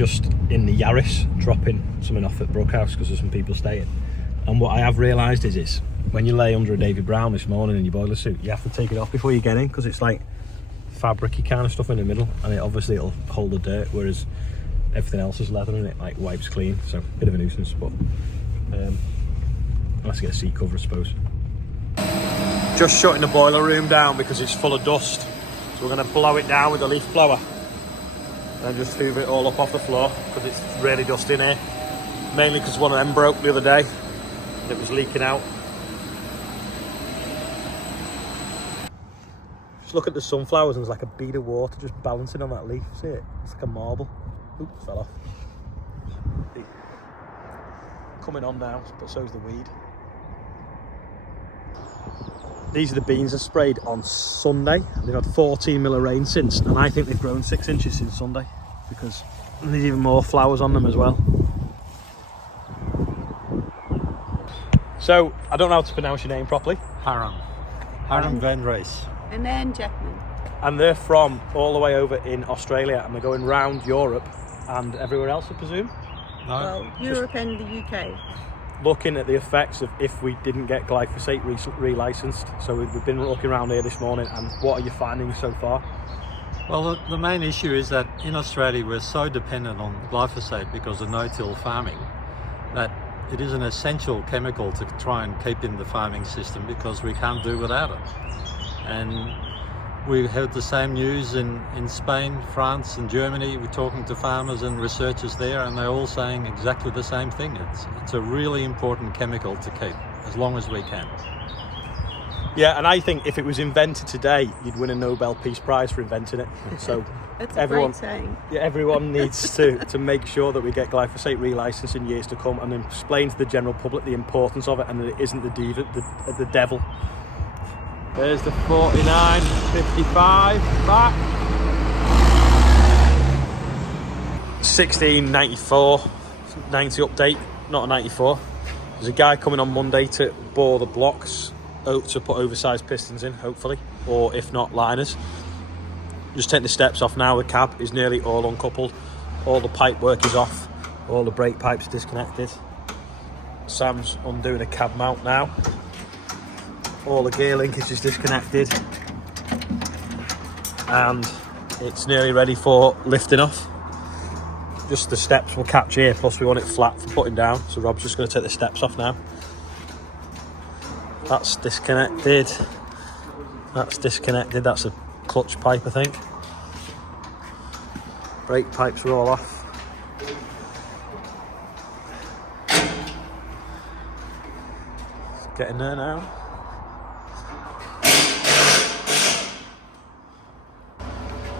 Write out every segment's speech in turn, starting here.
just in the Yaris dropping something off at Brookhouse because there's some people staying. And what I have realised is when you lay under a Davy Brown this morning in your boiler suit, you have to take it off before you get in because it's like fabricy kind of stuff in the middle, and it'll hold the dirt, whereas everything else is leather and it like wipes clean. So a bit of a nuisance, but I'll have to get a seat cover, I suppose. Just shutting the boiler room down because it's full of dust. So we're going to blow it down with a leaf blower and just hoover it all up off the floor because it's really dusty in here. Mainly because one of them broke the other day and it was leaking out. Just look at the sunflowers and there's like a bead of water just balancing on that leaf. See it? It's like a marble. Oops, fell off. Coming on now, but so's the weed. These are the beans I sprayed on Sunday. They've had 14 mil of rain since, and I think they've grown 6 inches since Sunday because there's even more flowers on them as well. So, I don't know how to pronounce your name properly. Harm Van Race. And then Jackman. And they're from all the way over in Australia, and they're going round Europe and everywhere else, I presume? No. Well, Europe and the UK. Looking at the effects of if we didn't get glyphosate re-licensed. So we've been looking around here this morning, and what are you finding so far? Well, the main issue is that in Australia we're so dependent on glyphosate because of no-till farming that it is an essential chemical to try and keep in the farming system because we can't do without it. And we heard the same news in Spain, France and Germany. We're talking to farmers and researchers there and they're all saying exactly the same thing. It's a really important chemical to keep as long as we can. Yeah, and I think if it was invented today, you'd win a Nobel Peace Prize for inventing it. So That's a great saying. Yeah, everyone needs to make sure that we get glyphosate re-licensed in years to come and explain to the general public the importance of it and that it isn't the devil. There's the 49.55 back. 1694, 90 update, not a 94. There's a guy coming on Monday to bore the blocks to put oversized pistons in, hopefully, or if not, liners. Just take the steps off now. The cab is nearly all uncoupled. All the pipe work is off. All the brake pipes disconnected. Sam's undoing the cab mount now. All the gear linkage is disconnected and it's nearly ready for lifting off. Just the steps will catch here, plus we want it flat for putting down, so Rob's just going to take the steps off now. That's disconnected. That's disconnected. That's a clutch pipe, I think. Brake pipes are all off. It's getting there now.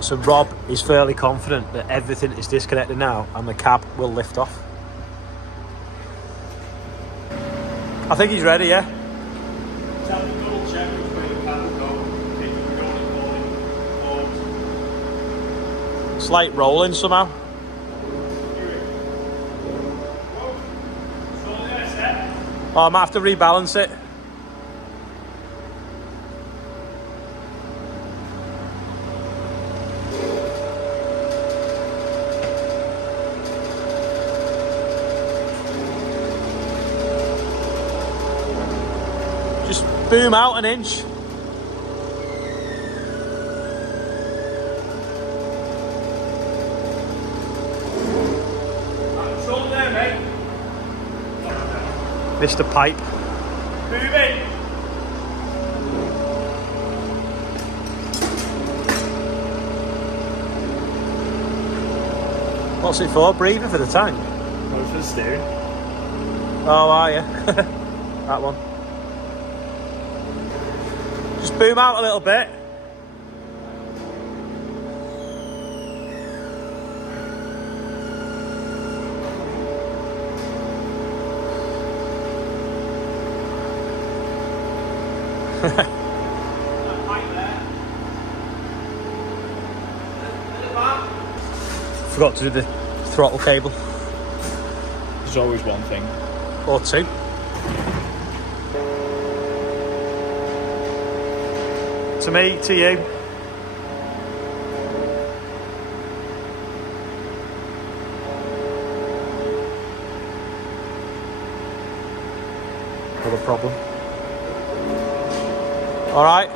So Rob is fairly confident that everything is disconnected now and the cab will lift off. I think he's ready, yeah? Slight rolling somehow. Oh, I might have to rebalance it. Just boom out an inch. Missed a pipe. Move in. What's it for? Breather for the tank? Oh, for the steering. Oh, are you? That one. Just boom out a little bit. Forgot to do the throttle cable. There's always one thing. Or two. To me, to you. Another problem. All right.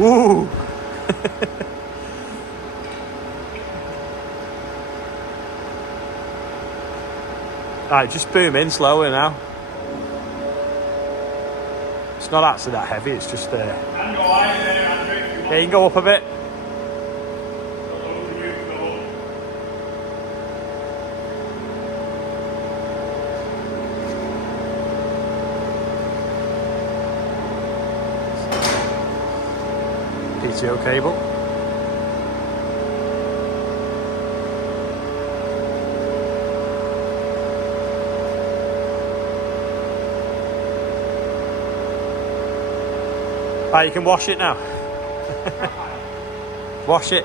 Ooh. Right, just boom in slowly now. It's not actually that heavy, it's just yeah, you can go up a bit. PTO cable. Right, you can wash it now. Wash it.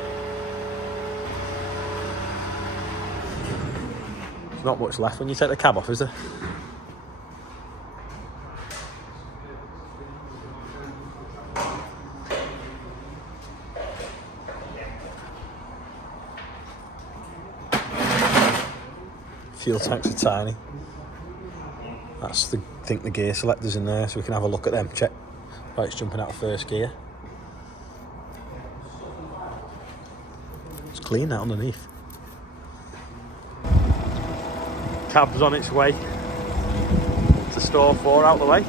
There's not much left when you take the cab off, is there? Fuel tanks are tiny. That's the, I think the gear selectors in there, so we can have a look at them. Check. Right, it's jumping out of first gear. It's clean that underneath. Cab's on its way to store 4 out the way.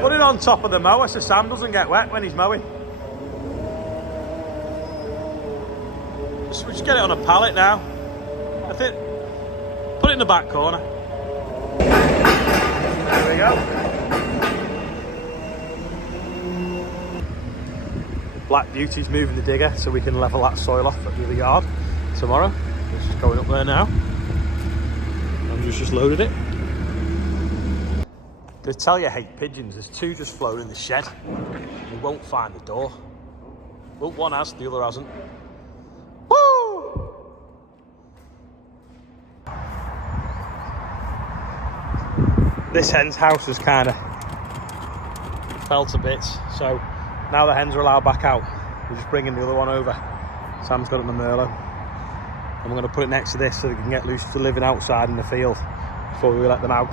Put it on top of the mower so Sam doesn't get wet when he's mowing. So we just get it on a pallet now. I think. Put it in the back corner. There we go. Black Beauty's moving the digger so we can level that soil off at the other yard tomorrow. It's just going up there now. Andrew's just loaded it. They tell you I hate pigeons. There's 2 just flown in the shed. They won't find the door. Well, one has, the other hasn't. Woo! This hen's house has kind of fell to bits, so now the hens are allowed back out. We're just bringing the other one over. Sam's got it in the Merlot. And we're going to put it next to this so they can get used to living outside in the field before we let them out.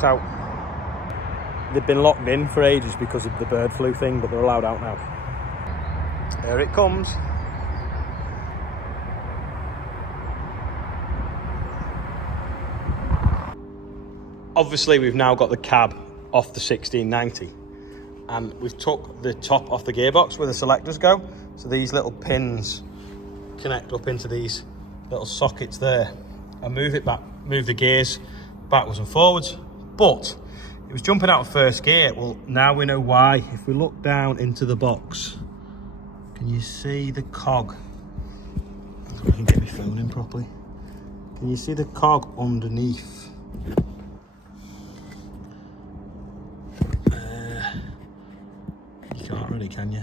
They've been locked in for ages because of the bird flu thing, but they're allowed out now. Here it comes. Obviously, we've now got the cab off the 1690. And we've took the top off the gearbox where the selectors go. So these little pins connect up into these little sockets there and move it back, move the gears backwards and forwards. But it was jumping out of first gear. Well, now we know why. If we look down into the box, can you see the cog? I can get my phone in properly. Can you see the cog underneath? You can't really, can you?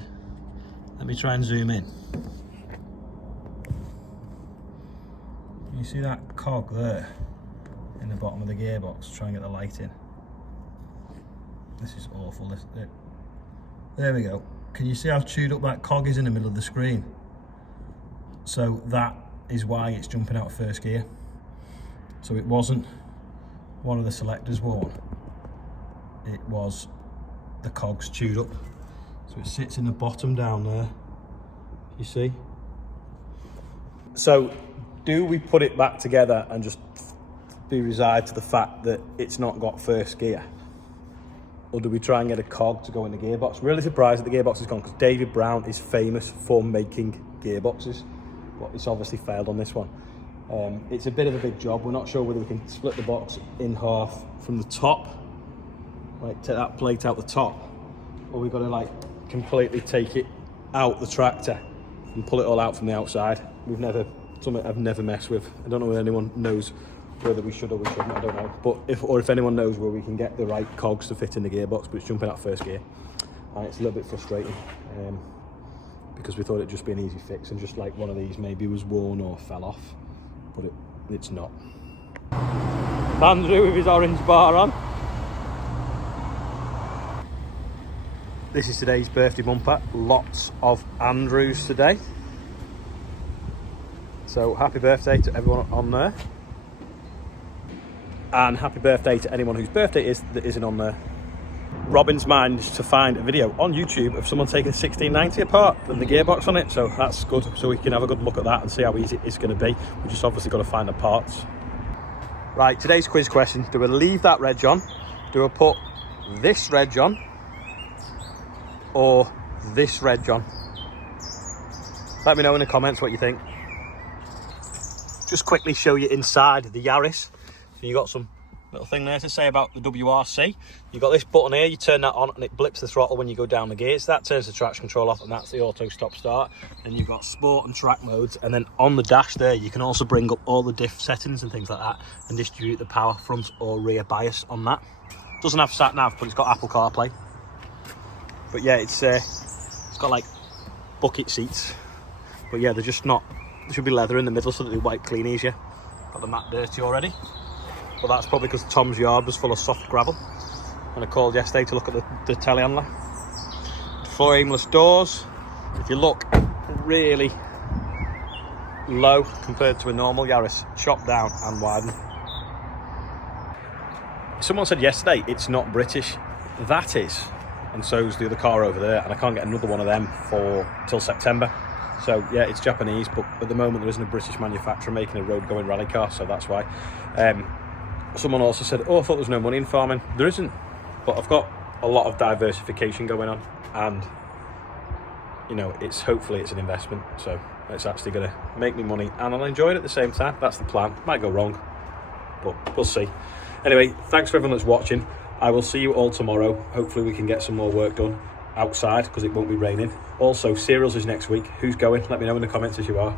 Let me try and zoom in. Can you see that cog there in the bottom of the gearbox? Try and get the light in. This is awful. There we go. Can you see how chewed up that cog is in the middle of the screen? So that is why it's jumping out of first gear. So it wasn't one of the selectors worn. It was the cogs chewed up. So it sits in the bottom down there, you see? So do we put it back together and just be resigned to the fact that it's not got first gear? Or do we try and get a cog to go in the gearbox? Really surprised that the gearbox is gone because David Brown is famous for making gearboxes, but it's obviously failed on this one. It's a bit of a big job. We're not sure whether we can split the box in half from the top, like take that plate out the top, or we've got to like completely take it out the tractor and pull it all out from the outside. Something I've never messed with. I don't know whether anyone knows whether we should or we shouldn't, I don't know. But if anyone knows where we can get the right cogs to fit in the gearbox, but it's jumping out first gear. And it's a little bit frustrating because we thought it'd just be an easy fix and just like one of these maybe was worn or fell off, but it's not. Andrew with his orange bar on. This is today's birthday bumper. Lots of Andrews today. So happy birthday to everyone on there. And happy birthday to anyone whose birthday is that isn't on there. Robin's managed to find a video on YouTube of someone taking 1690 apart and the gearbox on it, so that's good. So we can have a good look at that and see how easy it's going to be. We just obviously got to find the parts. Right, today's quiz question: do I leave that reg on? Do I put this reg on? Or this reg on? Let me know in the comments what you think. Just quickly show you inside the Yaris. So you got some little thing there to say about the WRC. You got this button here, you turn that on and it blips the throttle when you go down the gears. That turns the traction control off, and that's the auto stop start. And you've got sport and track modes, and then on the dash there you can also bring up all the diff settings and things like that and distribute the power front or rear bias on that. Doesn't have sat nav, but it's got Apple CarPlay. But yeah, it's got like bucket seats, but yeah, they're just not, there should be leather in the middle so that they wipe clean easier. Got the mat dirty already. But that's probably because Tom's yard was full of soft gravel. And I called yesterday to look at the telehandler. Frameless doors. If you look really low compared to a normal Yaris, chopped down and widened. Someone said yesterday it's not British. That is. And so's the other car over there. And I can't get another one of them till September. So yeah, it's Japanese, but at the moment there isn't a British manufacturer making a road going rally car, so that's why. Someone also said, oh, I thought there was no money in farming. There isn't, but I've got a lot of diversification going on, and you know, hopefully it's an investment, so it's actually going to make me money and I'll enjoy it at the same time. That's the plan. Might go wrong, but we'll see. Anyway, thanks for everyone that's watching. I will see you all tomorrow. Hopefully we can get some more work done outside because it won't be raining. Also, cereals is next week. Who's going? Let me know in the comments if you are.